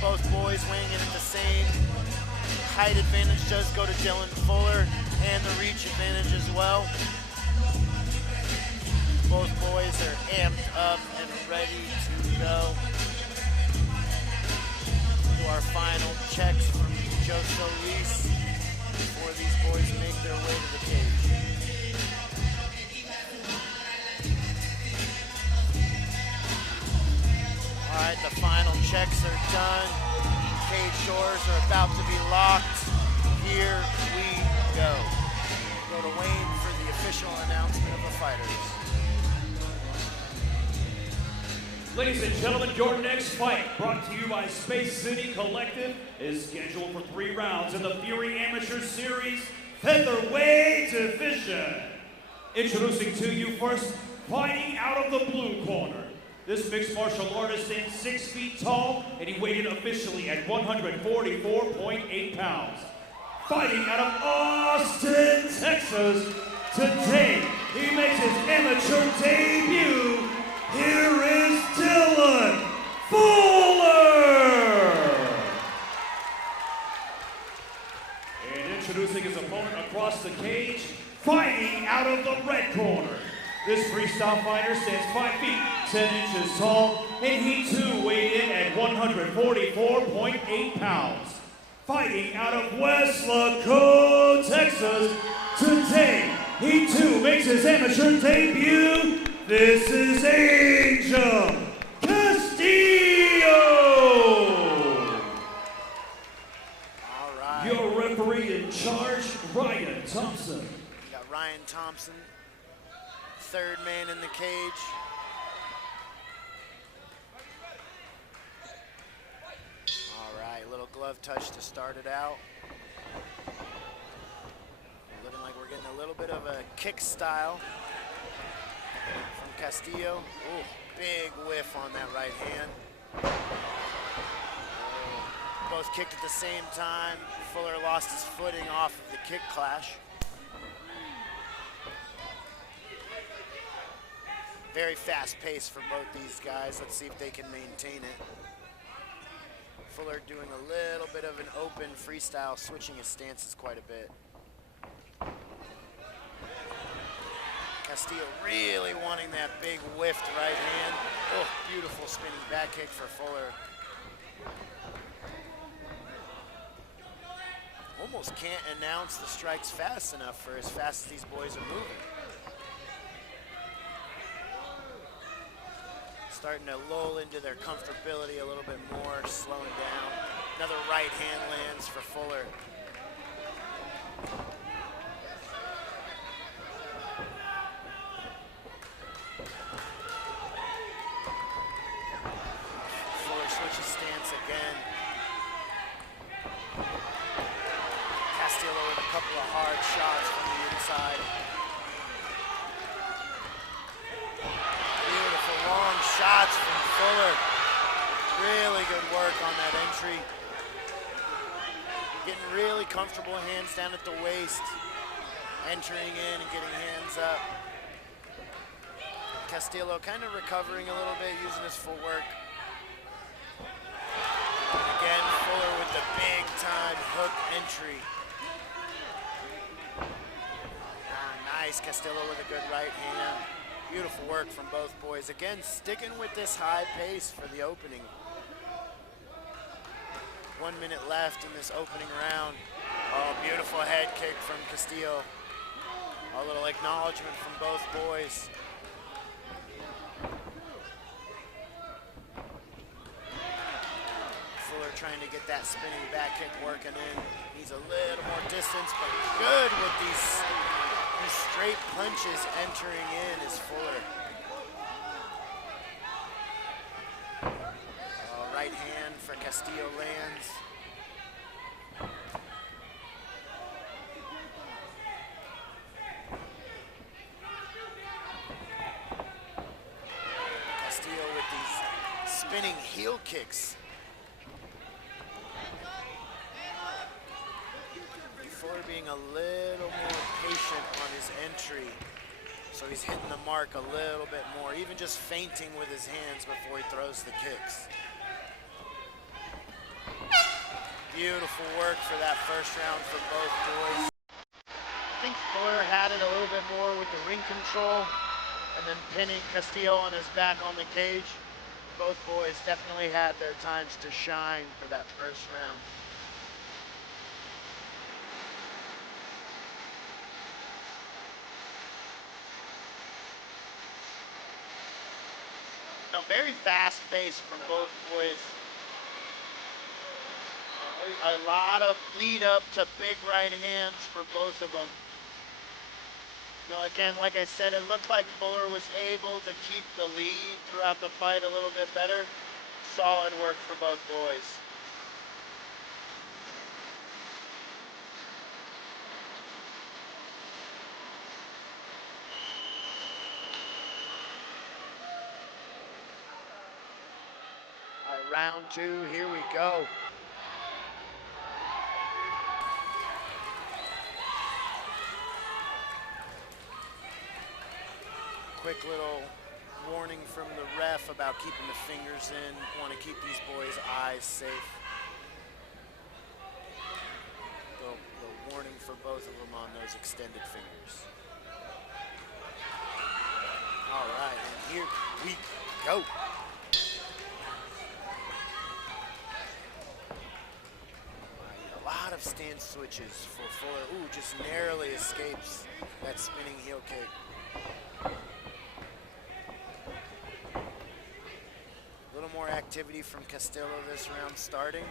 both boys weighing in at the same. Height advantage does go to Dylan Fuller, and the reach advantage as well. Both boys are amped up and ready to go. Do our final checks from Joe Solis before these boys make their way to the cage. All right, the final checks are done. Cage doors are about to be locked. Here we go. Go to Wayne for the official announcement of the fighters. Ladies and gentlemen, your next fight, brought to you by Space City Collective, is scheduled for 3 rounds in the Fury Amateur Series Featherweight Division. Introducing to you first, fighting out of the blue corner. This mixed martial artist stands 6 feet tall, and he weighed in officially at 144.8 pounds. Fighting out of Austin, Texas, today he makes his amateur debut. Here is Dylan Fuller! And introducing his opponent across the cage, fighting out of the red corner. This freestyle fighter stands 5 feet, 10 inches tall, and he too weighed in at 144.8 pounds. Fighting out of West Laco, Texas, today he too makes his amateur debut. This is Abgel Castillo! All right. Your referee in charge, Ryan Thompson. We got Ryan Thompson, third man in the cage. All right, little glove touch to start it out. Looking like we're getting a little bit of a kick style from Castillo. Ooh, big whiff on that right hand. Both kicked at the same time. Fuller lost his footing off of the kick clash. Very fast pace for both these guys. Let's see if they can maintain it. Fuller doing a little bit of an open freestyle, switching his stances quite a bit. Castillo really wanting that big whiffed right hand. Oh, beautiful spinning back kick for Fuller. Almost can't announce the strikes fast enough for as fast as these boys are moving. Starting to lull into their comfortability a little bit more, slowing down. Another right hand lands for Fuller. Fuller switches stance again. Castillo with a couple of hard shots from the inside. Beautiful long shots from Fuller. Really good work on that entry. Getting really comfortable, hands down at the waist. Entering in and getting hands up. Castillo kind of recovering a little bit, using his footwork. And again, Fuller with the big time hook entry. Nice, Castillo with a good right hand. Beautiful work from both boys. Again, sticking with this high pace for the opening. 1 minute left in this opening round. Oh, beautiful head kick from Castillo. A little acknowledgement from both boys. Fuller trying to get that spinning back kick working in. Needs a little more distance, but good with these straight punches entering in is Fuller. Right hand for Castillo lands. Castillo with these spinning heel kicks. Fuller being a little more patient on his entry. So he's hitting the mark a little bit more, even just feinting with his hands before he throws the kicks. Beautiful work for that first round for both boys. I think Fuller had it a little bit more with the ring control and then pinning Castillo on his back on the cage. Both boys definitely had their times to shine for that first round. Very fast pace from both boys. A lot of lead up to big right hands for both of them. Again, like I said, it looked like Fuller was able to keep the lead throughout the fight a little bit better. Solid work for both boys. Round two, here we go. Quick little warning from the ref about keeping the fingers in. Want to keep these boys' eyes safe. The warning for both of them on those extended fingers. All right, and here we go. Lot of stance switches for Fuller. Ooh, just narrowly escapes that spinning heel kick. A little more activity from Castillo this round starting.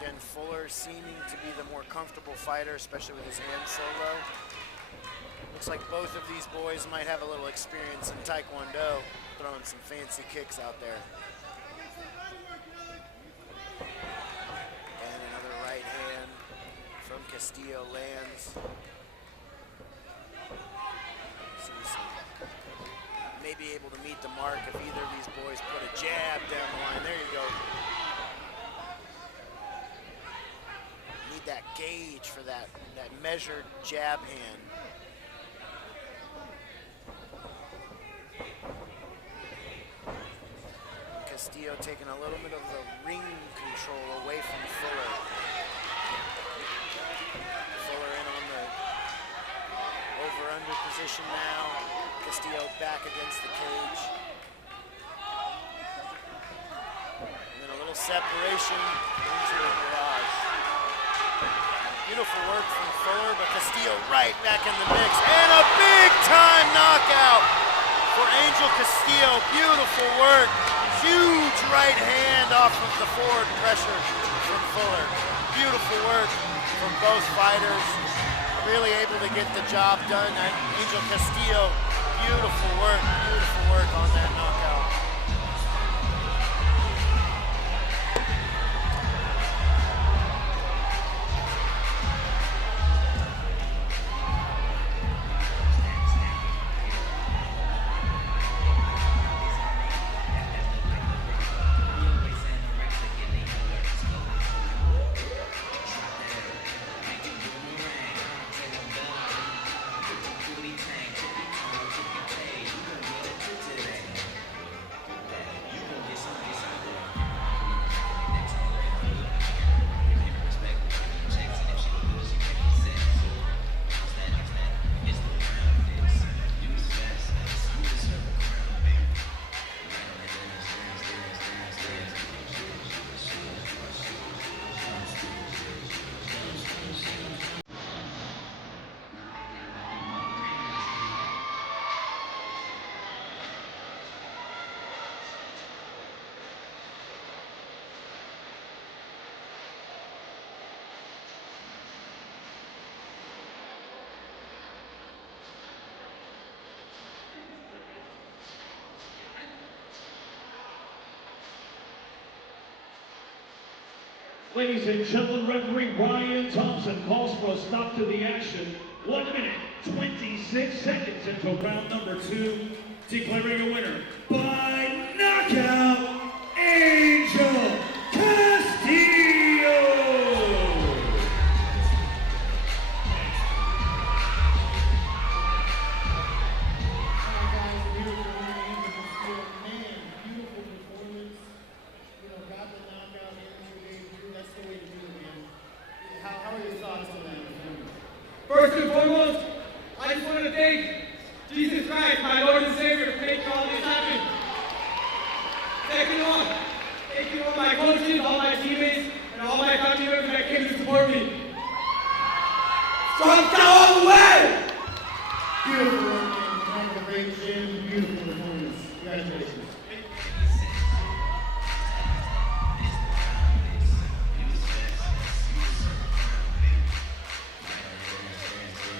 Again, Fuller seeming to be the more comfortable fighter, especially with his hands so low. Looks like both of these boys might have a little experience in Taekwondo, throwing some fancy kicks out there. Castillo lands. Maybe able to meet the mark if either of these boys put a jab down the line. There you go. Need that gauge for that measured jab hand. Castillo taking a little bit of the ring control away from Fuller. Over-under position now. Castillo back against the cage. And then a little separation into the garage. Beautiful work from Fuller, but Castillo right back in the mix. And a big-time knockout for Angel Castillo. Beautiful work. Huge right hand off of the forward pressure from Fuller. Beautiful work from both fighters. Really able to get the job done. Angel Castillo, beautiful work on that knockout. Ladies and gentlemen, referee Ryan Thompson calls for a stop to the action. 1 minute, 26 seconds into round number 2, declaring a winner by knockout, Angel Castillo. Beautiful performance. Got the knockout in 2 days. thank Jesus Christ, my Lord and Savior, for making all this happen. Second of all, thank you all my coaches, all my teammates, and all my family members that came to support me. Strong style all the way! Beautiful work, man. Great gym, beautiful performance. Congratulations.